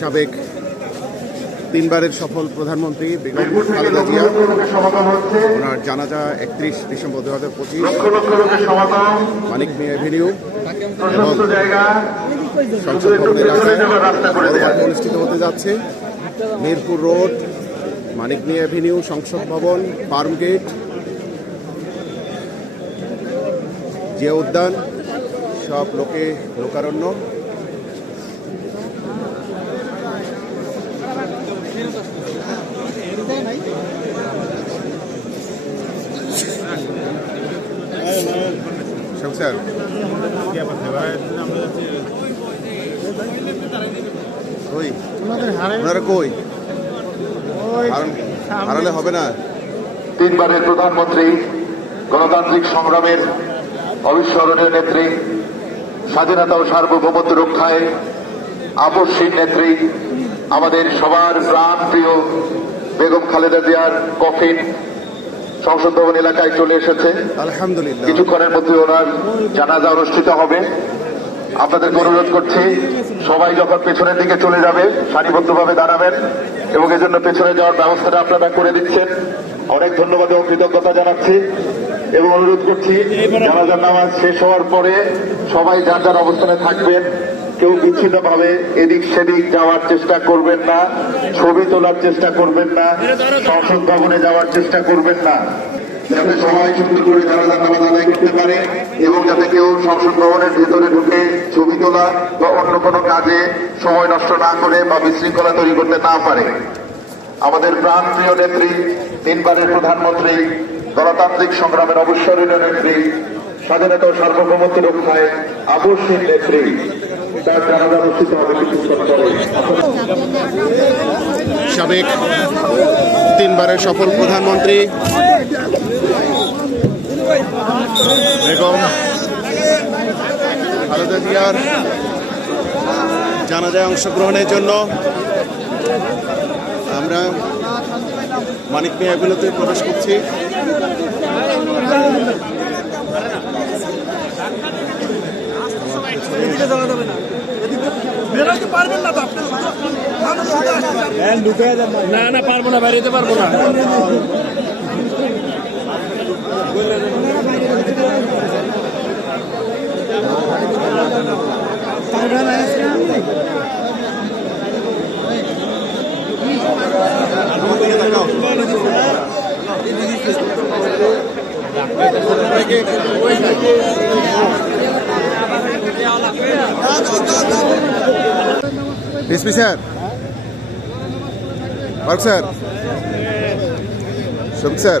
সাবেক তিনবারের সফল প্রধানমন্ত্রী বেগম খালেদা জিয়া। ওনার জানাজা একত্রিশ ডিসেম্বর দু হাজার পঁচিশ। মানিক মিয়া এভিনিউ। জায়গা। সংসদ ভবন পেছনের এলাকায় জন্য রাস্তা করে দেয়া বড়মাঠে অনুষ্ঠিত হতে যাচ্ছে। মিরপুর রোড মানিক মিয়া এভিনিউ সংসদ ভবন ফার্ম গেট জিয়া উদ্যান সব লোকে লোকারণ্য। সব স্যার কই ওনারা কই? হারালে হবে না? তিনবারের প্রধানমন্ত্রী গণতান্ত্রিক সংগ্রামের অবিস্মরণীয় নেত্রী স্বাধীনতা ও সার্বভৌমত্ব রক্ষায় আপসীন নেত্রী আমাদের সবার প্রাণ প্রিয় বেগম খালেদা জিয়ার কফিন সংসদ ভবন এলাকায় চলে এসেছে। আলহামদুলিল্লাহ। কিছুক্ষণের মধ্যে ওনার জানাজা অনুষ্ঠিত হবে। আপনাদেরকে অনুরোধ করছি সবাই যখন পেছনের দিকে চলে যাবে সারিবদ্ধভাবে দাঁড়াবেন এবং এজন্য পেছনে যাওয়ার ব্যবস্থাটা আপনারা করে দিচ্ছেন। অনেক ধন্যবাদ এবং কৃতজ্ঞতা জানাচ্ছি এবং অনুরোধ করছি জানাজার নামাজ শেষ হওয়ার পরে সবাই যার যার অবস্থানে থাকবেন কেউ বিচ্ছিন্ন ভাবে এদিক সেদিক যাওয়ার চেষ্টা করবেন না, ছবি তোলার চেষ্টা করবেন না, সংসদ ভবনে যাওয়ার চেষ্টা করবেন না। যাতে সবাই সুন্দর করে জানাজার নামাজ করতে পারে এবং যাতে কেউ সংসদ ভবনের ভেতরে ঢুকে ছবি তোলা বা অন্য কোনো কাজে সময় নষ্ট না করে বা বিশৃঙ্খলা তৈরি করতে না পারে। আমাদের প্রাণ প্রিয় নেত্রী, তিনবারের প্রধানমন্ত্রী, গণতান্ত্রিক সংগ্রামের অবসরণীয় নেত্রী, স্বাধীনতা ও সার্বভৌমত্ব রক্ষায় আবশ্যিক নেত্রী। সাবেক তিনবারের সফল প্রধানমন্ত্রী বেগম খালেদা জিয়ার জানাজায় অংশগ্রহণের জন্য আমরা মানিক মিয়া অ্যাভিনিউতে প্রবেশ করছি। না। শুধু আসতে না না পারব না বেরোতে পারব না। SP sir. Faruk sir. Shafiq sir.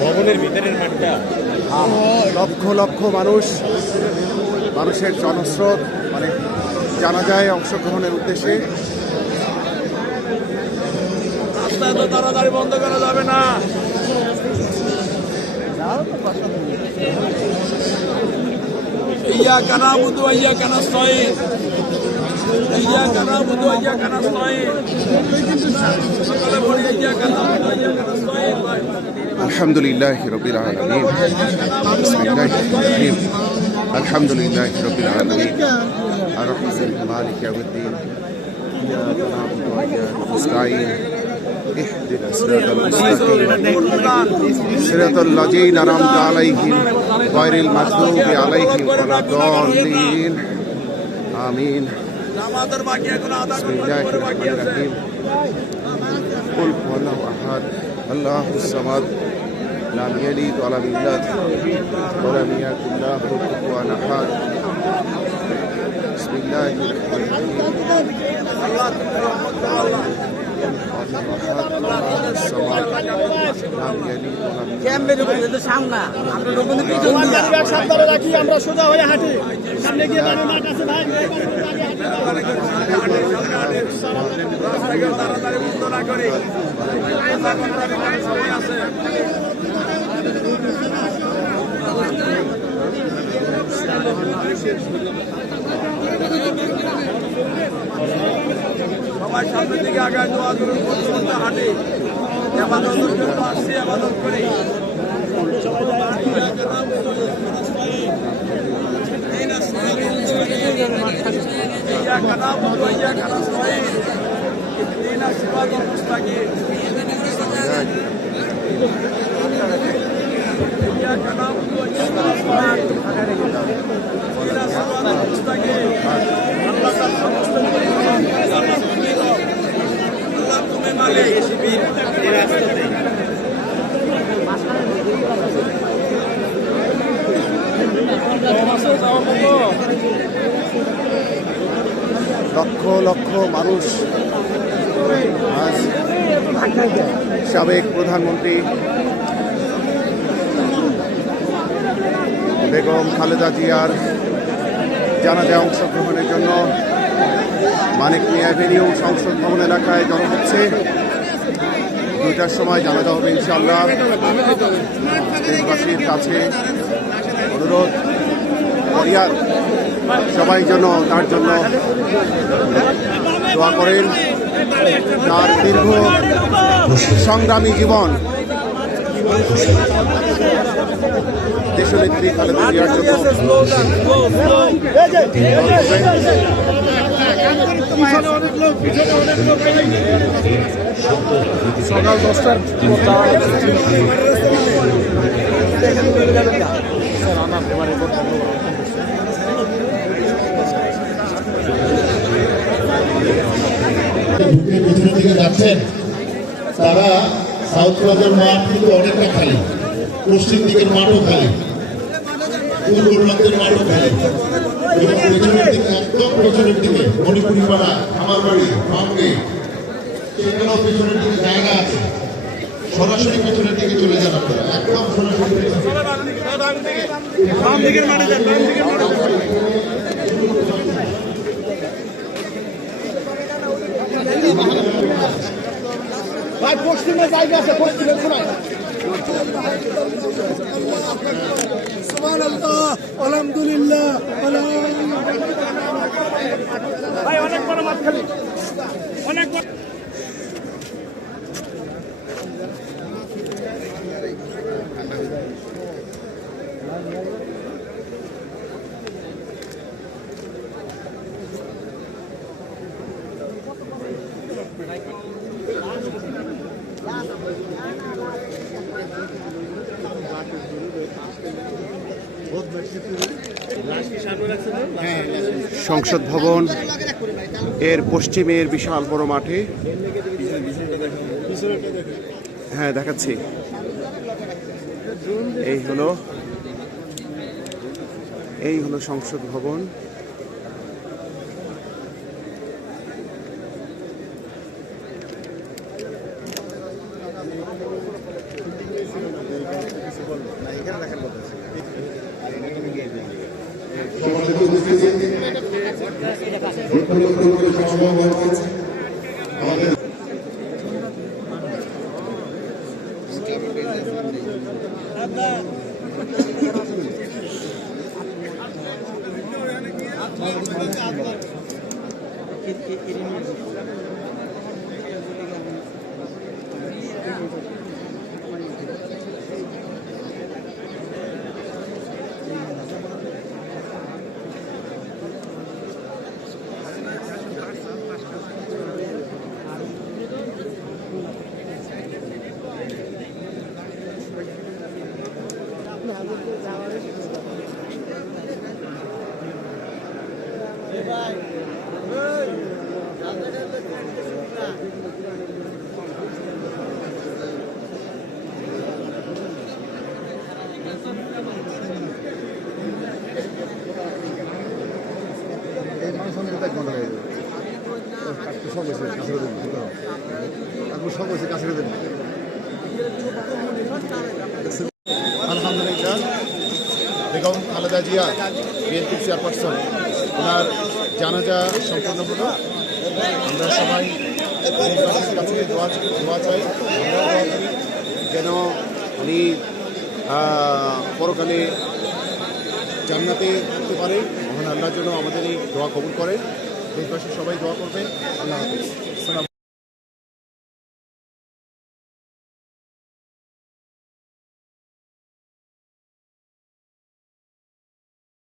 ভবনের ভিতরের মাঠটা? হ্যাঁ, লক্ষ লক্ষ মানুষ মানুষের জনস্রোত মানে জানা যায় অংশগ্রহণের উদ্দেশ্যে। রাস্তা তো তাড়াতাড়ি বন্ধ করা যাবে না। ইয়া কানা বুধু ইয়া কানা সহি إياك نعبد وإياك نستعين. الحمد لله رب العالمين. بسم الله الرحيم. الحمد لله رب العالمين. الرحمن مالك يوم الدين. إياك نعبد وإياك نستعين. اهدنا صراط المستقيم. صراط الذين أنعمت عليهم. غير المغضوب عليهم ولا الضالين آمين. আমাদের বাকি এখন আধা ঘণ্টা পরে বাকি আছে। কুল আল্লাহু আহাদ। আল্লাহু সামাদ। আমরা সোজা হয়ে হাঁটি। সবাই সামনের দিকে আগায় দোয়া পর্যন্ত হাঁটি। জন্য আসছি এবাদত করি। লক্ষ লক্ষ মানুষ। আজ সাবেক প্রধানমন্ত্রী বেগম খালেদা জিয়ার জানাজায় অংশগ্রহণের জন্য মানিক মিয়া অ্যাভিনিউ সংসদ ভবন এলাকায় জড়ো হচ্ছে। দুইটার সময় জানাজা হবে ইনশাআল্লাহ। দেশবাসীর কাছে অনুরোধ সবাই যেন তার জন্য দোয়া করেন। তার দীর্ঘ সংগ্রামী জীবন। দেশনেত্রী খালেদা সকাল দশটার পেছনের দিকে যাচ্ছেন, তারা সাউথ প্লাজার মাঠ কিন্তু অনেকটা খালি, পশ্চিম দিকের মাঠও খালি, পূর্ব প্রান্তের মাঠও খালি। এবং দিকে, একদম পেছনের দিকে মণিপুরি পাড়া আমার বাড়ি মামগে সেখানেও পেছনের জায়গা আছে। সরাসরি পেছনের দিকে চলে যান দিকের মাঠে যান বাম দিকের মাঠে ভাই পশ্চিমে জায়গা আছে পশ্চিমে শোনায় আলহামদুলিল্লাহ। ভাই অনেক বড় মাছ খালি। সংসদ ভবন এর পশ্চিমের বিশাল বড় মাঠে। হ্যাঁ দেখাচ্ছি। এই হলো এই হলো সংসদ ভবন। সংসদে উপস্থিত লক্ষ লক্ষ সমাগম সব এসে কাছে দেবেন এখন সব কাছে দেবেন আলহামদুলিল্লাহ। বেগম খালেদা জিয়া, বিএনপি চেয়ারপারসন, ওনার জানাজা সম্পন্ন হলো। আমরা সবাই কাছে দোয়া দোয়া চাই। যেন উনি পরকালে জান্নাতে থাকতে পারে। মহান আল্লাহর জন্য আমাদের এই দোয়া কবুল করে। দেশবাসী সবাই দোয়া করবেন। আল্লাহ হাফিজ।